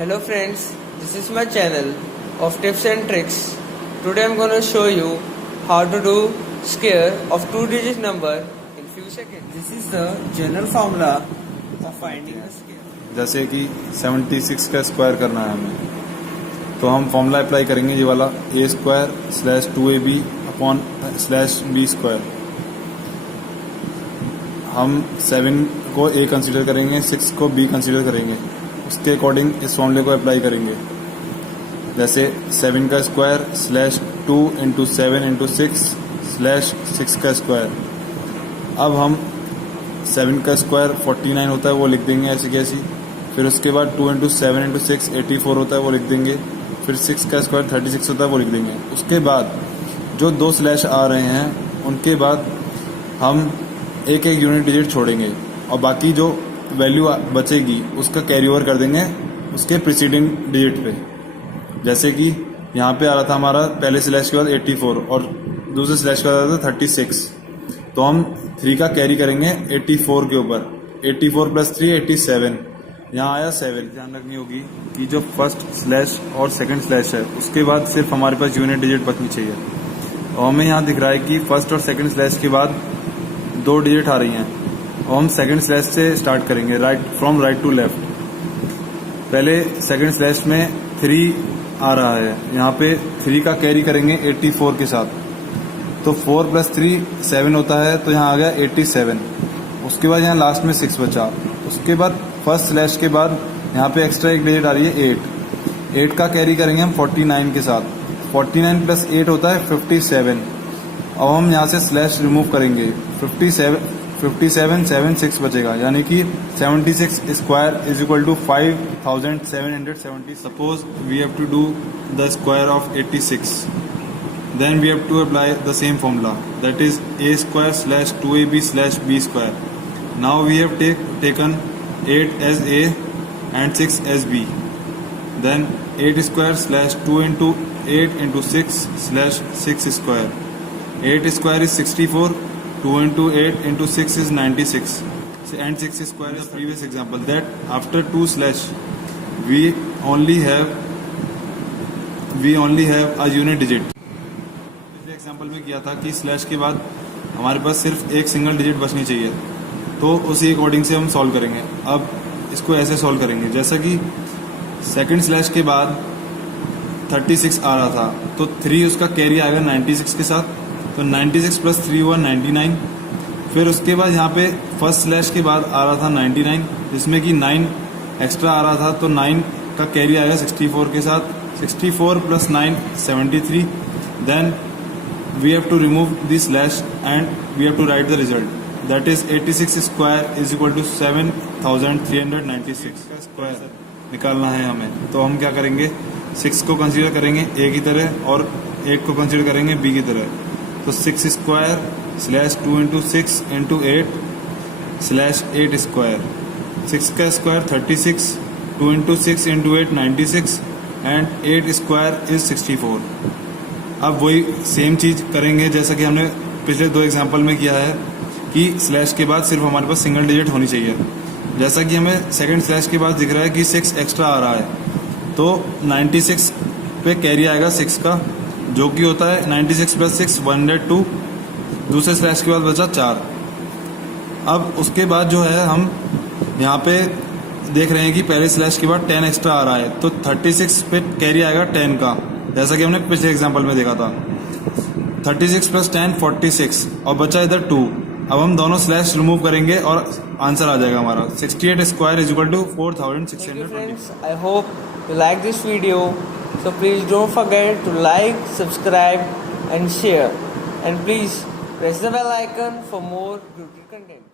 Hello friends, this is my channel of tips and tricks. Today I'm going to show you how to do square of 2-digit number in few seconds. This is the general formula of finding a square. जैसे कि 76 का square करना है हमें, तो हम formula apply करेंगे ये वाला a² / 2ab/b²। हम 7 को a कंसीडर करेंगे, 6 को b कंसीडर करेंगे, उसके अकॉर्डिंग इस फॉर्मूले को अप्लाई करेंगे। जैसे 7 का स्क्वायर /2 × 7 × 6/6 का स्क्वायर। अब हम 7 का स्क्वायर 49 होता है, वो लिख देंगे ऐसी कैसी। फिर उसके बाद 2 × 7 × 6 84 होता है, वो लिख देंगे। फिर 6 का स्क्वायर 36 होता है, वो लिख देंगे। उसके बाद जो 2 स्लैश आ रहे हैं उनके बाद हम एक यूनिट डिजिट छोड़ेंगे और बाकी जो वैल्यू बचेगी उसका कैरी ओवर कर देंगे उसके प्रीसीडिंग डिजिट पे। जैसे कि यहाँ पे आ रहा था हमारा पहले स्लैश के बाद 84 और दूसरे स्लैश के बाद आ रहा था 36, तो हम 3 का कैरी करेंगे 84 के ऊपर। 84 + 3 87, यहाँ आया 7। ध्यान रखनी होगी कि जो फर्स्ट स्लैश और सेकंड स्लैश है उसके बाद सिर्फ हमारे पास यूनिट डिजिट बचनी चाहिए। और हमें यहाँ दिख रहा है कि फर्स्ट और सेकंड स्लैश के बाद 2 डिजिट आ रही हैं और हम सेकंड स्लैश से स्टार्ट करेंगे, फ्रॉम राइट टू लेफ्ट। पहले सेकंड स्लैश में 3 आ रहा है, यहाँ पे 3 का कैरी करेंगे 84 के साथ, तो 4 + 3 7 होता है, तो यहाँ आ गया 87। उसके बाद यहाँ लास्ट में 6 बचा। उसके बाद फर्स्ट स्लैश के बाद यहाँ पे एक्स्ट्रा एक डिजिट आ रही है 8 का कैरी करेंगे हम 49 के साथ। 49 + 8 होता है 57। अब हम यहाँ से स्लैश रिमूव करेंगे, 57 7 6 बचेगा, यानी कि 76 square = 5770। Suppose we have to do the square of 86, then we have to apply the same formula, that is a² / 2ab/b²। now we have taken 8 as a and 6 as b, then 8² / 2 × 8 × 6/6²। 8 square is 64, 2 × 8 × 6 is 96, and 6 square is the previous example, that after 2 slash we only have a unit digit। पिछले example में किया था कि slash के बाद हमारे पास सिर्फ एक सिंगल डिजिट बचनी चाहिए, तो उसी अकॉर्डिंग से हम सॉल्व करेंगे। अब इसको ऐसे सॉल्व करेंगे, जैसा कि सेकंड स्लैश के बाद 36 आ रहा था, तो 3 उसका कैरी आएगा 96 के साथ, तो 96 + 3 हुआ 99। फिर उसके बाद यहाँ पे फर्स्ट स्लैश के बाद आ रहा था 99, जिसमें कि 9 एक्स्ट्रा आ रहा था, तो 9 का कैरी आएगा 64 के साथ। 64 + 9 73। Then we have to remove the slash and we have to write the result, that is 86 square = 7396 का स्क्वायर निकालना है हमें। तो हम क्या करेंगे, 6 को कंसीडर करेंगे a की तरह और 8 को कंसीडर करेंगे b की तरह। तो 6 square / 2 × 6 × 8/8 square। 6 का स्क्वायर 36, 2 × 6 × 8 96, and 8 square is 64। अब वही सेम चीज करेंगे जैसा कि हमने पिछले 2 एग्जाम्पल में किया है कि स्लैश के बाद सिर्फ हमारे पास सिंगल डिजिट होनी चाहिए। जैसा कि हमें सेकंड स्लैश के बाद दिख रहा है कि 6 एक्स्ट्रा आ रहा है, तो 96 पे कैरी आएगा 6 का, जो कि होता है 96 + 6 102। दूसरे स्लैश के बाद बचा 4। अब उसके बाद जो है हम यहाँ पे देख रहे हैं कि पहले स्लैश के बाद 10 एक्स्ट्रा आ रहा है, तो 36 पे कैरी आएगा 10 का, जैसा कि हमने पिछले एग्जाम्पल में देखा था। 36 + 10 46, और बचा इधर 2। अब हम दोनों स्लैश रिमूव करेंगे और आंसर आ जाएगा हमारा 68 square = 4620। I hope you like this video, so please don't forget to like, subscribe and share, and please press the bell icon for more beauty content.